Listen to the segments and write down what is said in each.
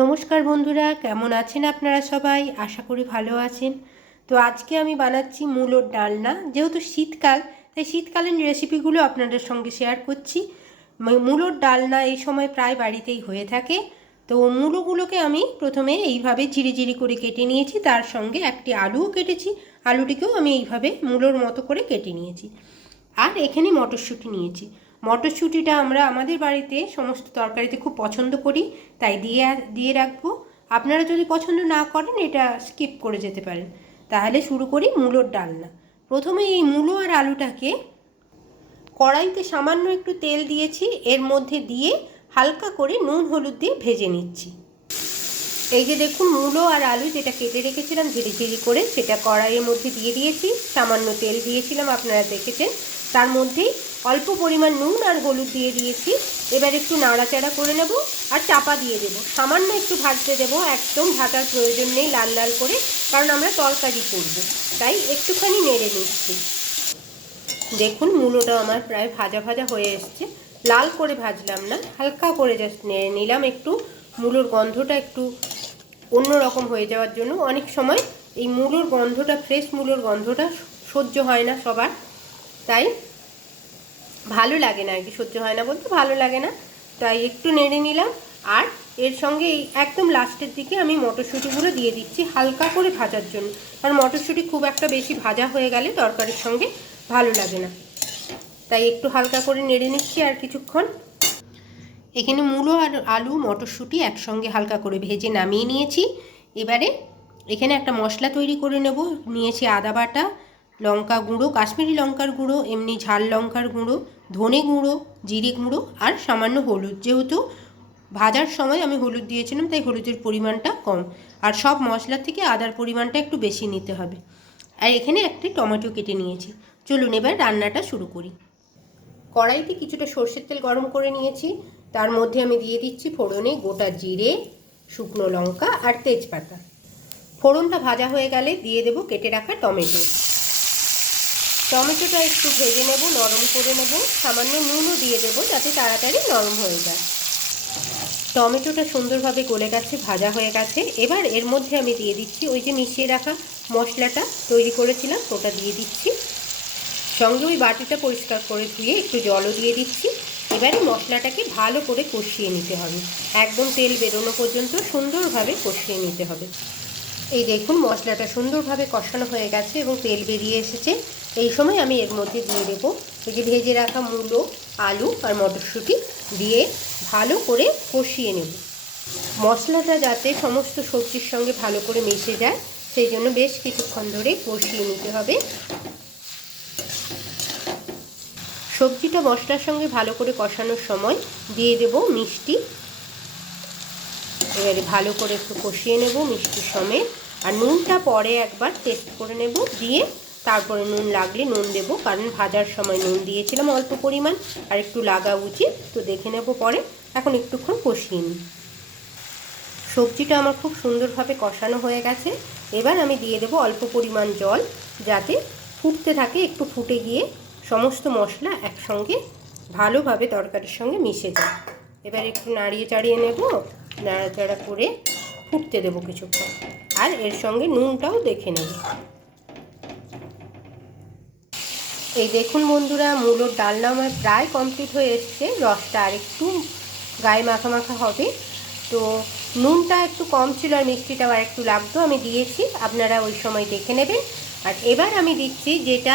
নমস্কার বন্ধুরা, কেমন আছেন আপনারা সবাই? আশা করি ভালো আছেন। তো আজকে আমি বানাচ্ছি মূলোর ডালনা। যেহেতু শীতকাল, তাই শীতকালীন রেসিপিগুলো আপনাদের সঙ্গে শেয়ার করছি। মূলোর ডালনা এই সময় প্রায় বাড়িতেই হয়ে থাকে। তো মূলোগুলোকে আমি প্রথমে এইভাবে ঝিরি ঝিরি করে কেটে নিয়েছি। তার সঙ্গে একটি আলুও কেটেছি। আলুটিকেও আমি এইভাবে মূলোর মতো করে কেটে নিয়েছি। আর এখানে মটরশুঁটি নিয়েছি। মটরশুঁটিটা আমরা আমাদের বাড়িতে সমস্ত তরকারিতে খুব পছন্দ করি, তাই দিয়ে দিয়ে রাখব। আপনারা যদি পছন্দ না করেন, এটা স্কিপ করে যেতে পারেন। তাহলে শুরু করি মূলোর ডালনা। প্রথমে এই মূলো আর আলুটাকে কড়াইতে সামান্য একটু তেল দিয়েছি, এর মধ্যে দিয়ে হালকা করে নুন, হলুদ দিয়ে ভেজে নিচ্ছি। এই যে দেখুন মূলো আর আলু যেটা কেটে রেখেছিলাম, ঝিরি ঝিরি করে সেটা কড়াইয়ের মধ্যে দিয়ে দিয়েছি। সামান্য তেল দিয়েছিলাম, আপনারা দেখেছেন। তার মধ্যেই অল্প পরিমাণ নুন আর হলুদ দিয়ে দিয়েছি। এবার একটু নাড়াচাড়া করে নেব আর চাপা দিয়ে দেবো। সামান্য একটু ভাজতে দেবো, একদম ভাজার প্রয়োজন নেই লাল লাল করে, কারণ আমরা তরকারি করব। তাই একটুখানি নেড়ে নিচ্ছি। দেখুন, মূলোটা আমার প্রায় ভাজা ভাজা হয়ে এসছে। লাল করে ভাজলাম না, হালকা করে জাস্ট নেড়ে নিলাম একটু। মূলোর গন্ধটা একটু অন্য রকম হয়ে যাওয়ার জন্য। অনেক সময় এই মূলোর গন্ধটা ফ্রেশ মূলোর গন্ধটা সহ্য হয় না সবার। তাই ভালো লাগে না আর কি, সহ্য হয় না বলতে, ভালো লাগে না। তাই একটু নেড়ে নিলাম, আর এর সঙ্গে এই একদম লাস্টের দিকে আমি মটরশুঁটিগুলো দিয়ে দিচ্ছি হালকা করে ভাজার জন্য। কারণ মটরশুঁটি খুব একটা বেশি ভাজা হয়ে গেলে তরকারির সঙ্গে ভালো লাগে না। তাই একটু হালকা করে নেড়ে নিচ্ছি আর কিছুক্ষণ। এখানে মূলো আর আলু, মটরশুঁটি একসঙ্গে হালকা করে ভেজে নামিয়ে নিয়েছি। এবারে এখানে একটা মশলা তৈরি করে নেব। নিয়েছি আদা বাটা লঙ্কা গুঁড়ো, কাশ্মীরি লঙ্কার গুঁড়ো, এমনি ঝাল লঙ্কার গুঁড়ো, ধনে গুঁড়ো, জিরে গুঁড়ো আর সামান্য হলুদ। যেহেতু ভাজার সময় আমি হলুদ দিয়েছিলাম, তাই হলুদের পরিমাণটা কম। আর সব মশলার থেকে আদার পরিমাণটা একটু বেশি নিতে হবে। আর এখানে একটি টমেটো কেটে নিয়েছি। চলুন এবার রান্নাটা শুরু করি। কড়াইতে কিছুটা সর্ষের তেল গরম করে নিয়েছি। তার মধ্যে আমি দিয়ে দিচ্ছি ফোড়নে গোটা জিরে, শুকনো লঙ্কা আর তেজপাতা। ফোড়নটা ভাজা হয়ে গেলে দিয়ে দেবো কেটে রাখা টমেটো। টমেটোটা একটু ভেজে নেব, নরম করে নেব। সামান্য নুনও দিয়ে দেবো যাতে তাড়াতাড়ি নরম হয়ে যায়। টমেটোটা সুন্দরভাবে গলে গেছে, ভাজা হয়ে গেছে। এবার এর মধ্যে আমি দিয়ে দিচ্ছি ওই যে মিশিয়ে রাখা মশলাটা, তৈরি করেছিলাম, ওটা দিয়ে দিচ্ছি। সঙ্গে ওই বাটিটা পরিষ্কার করে ধুয়ে একটু জলও দিয়ে দিচ্ছি। এবারে মশলাটাকে ভালো করে কষিয়ে নিতে হবে। একদম তেল বেরোনো পর্যন্ত সুন্দরভাবে কষিয়ে নিতে হবে। এই দেখুন, মশলাটা সুন্দরভাবে কষানো হয়ে গেছে এবং তেল বেরিয়ে এসেছে। এই সময় আমি এর মধ্যে দিয়ে দেবো এই যে ভেজে রাখা মূলো, আলু আর মটরশুঁটি দিয়ে ভালো করে কষিয়ে নেব। মশলাটা যাতে সমস্ত সবজির সঙ্গে ভালো করে মিশে যায়, সেই জন্য বেশ কিছুক্ষণ ধরে কষিয়ে নিতে হবে। সবজিটা মশলার সঙ্গে ভালো করে কষানোর সময় দিয়ে দেব মিষ্টি এবারে ভালো করে একটু কষিয়ে নেব মিষ্টির সমেত। আর নুনটা পরে একবার টেস্ট করে নেব, দিয়ে তারপরে নুন লাগলে নুন দেবো, কারণ ভাজার সময় নুন দিয়েছিলাম অল্প পরিমাণ, আর একটু লাগা উচিত, তো দেখে নেব পরে। এখন একটুক্ষণ কষিয়ে নিই। সবজিটা আমার খুব সুন্দরভাবে কষানো হয়ে গেছে। এবার আমি দিয়ে দেবো অল্প পরিমাণ জল, যাতে ফুটতে থাকে, একটু ফুটে গিয়ে সমস্ত মশলা একসঙ্গে ভালোভাবে তরকারির সঙ্গে মিশে যায়। এবার একটু নাড়িয়ে চাড়িয়ে নেব। নাড়াচাড়া করে ফুটতে দেবো কিছুক্ষণ। আর এর সঙ্গে নুনটাও দেখে নেব। এই দেখুন বন্ধুরা, মূলোর ডালনা আমার প্রায় কমপ্লিট হয়ে এসছে। রসটা আর একটু গায়ে মাখা মাখা হবে। তো নুনটা একটু কম ছিল আর মিষ্টিটাও আর একটু লাগতো, আমি দিয়েছি। আপনারা ওই সময় দেখে নেবেন। আর এবার আমি দিচ্ছি যেটা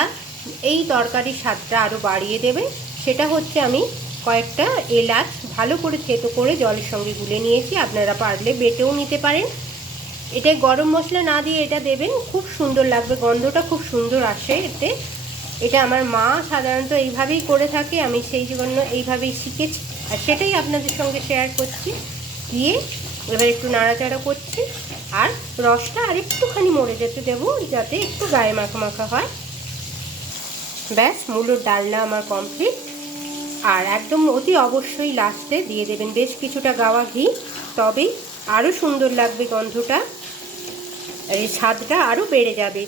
এই তরকারির স্বাদটা আরও বাড়িয়ে দেবে, সেটা হচ্ছে আমি কয়েকটা এলাচ ভালো করে থেতো করে জলের সঙ্গে গুলে নিয়েছি। আপনারা পারলে বেটেও নিতে পারেন। এটা গরম মশলা না দিয়ে এটা দেবেন, খুব সুন্দর লাগবে, গন্ধটা খুব সুন্দর আসে এতে। এটা আমার মা সাধারণত এইভাবেই করে থাকে, আমি সেই জন্য এইভাবেই শিখেছি। আর সেটাই আপনাদের সঙ্গে শেয়ার করছি। দিয়ে এবার একটু নাড়াচাড়া করছি। আর রসটা আর একটুখানি মরে যেতে দেবো, যাতে একটু গায়ে মাখা মাখা হয়। ব্যাস, মূলোর ডালনা আমার কমপ্লিট আর একদম অতি অবশ্যই লাস্টে দিয়ে দেবেন বেশ কিছুটা গাওয়া ঘি। তবেই আরও সুন্দর লাগবে গন্ধটা। এই স্বাদটা আরও বেড়ে যাবে।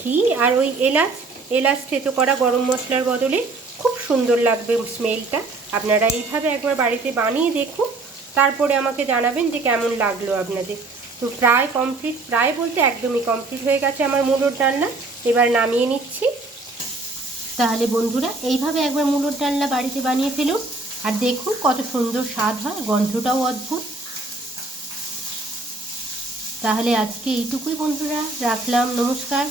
ঘি আর ওই এলাচ এলাচ থেতো করা গরম মশলার বদলে খুব সুন্দর লাগবে স্মেলটা। আপনারা এইভাবে একবার বাড়িতে বানিয়ে দেখুন, তারপরে আমাকে জানাবেন যে কেমন লাগল আপনাদের। তো প্রায় কমপ্লিট প্রায় বলতে একদমই কমপ্লিট হয়ে গেছে আমার মুলোর ডালনা এবার নামিয়ে নিচ্ছি। তাহলে বন্ধুরা, এইভাবে একবার মুলোর ডালনা বাড়িতে বানিয়ে ফেলুন। আর দেখুন কত সুন্দর স্বাদ হয়, গন্ধটাও অদ্ভুত। তাহলে আজকে এইটুকুই বন্ধুরা, রাখলাম, নমস্কার।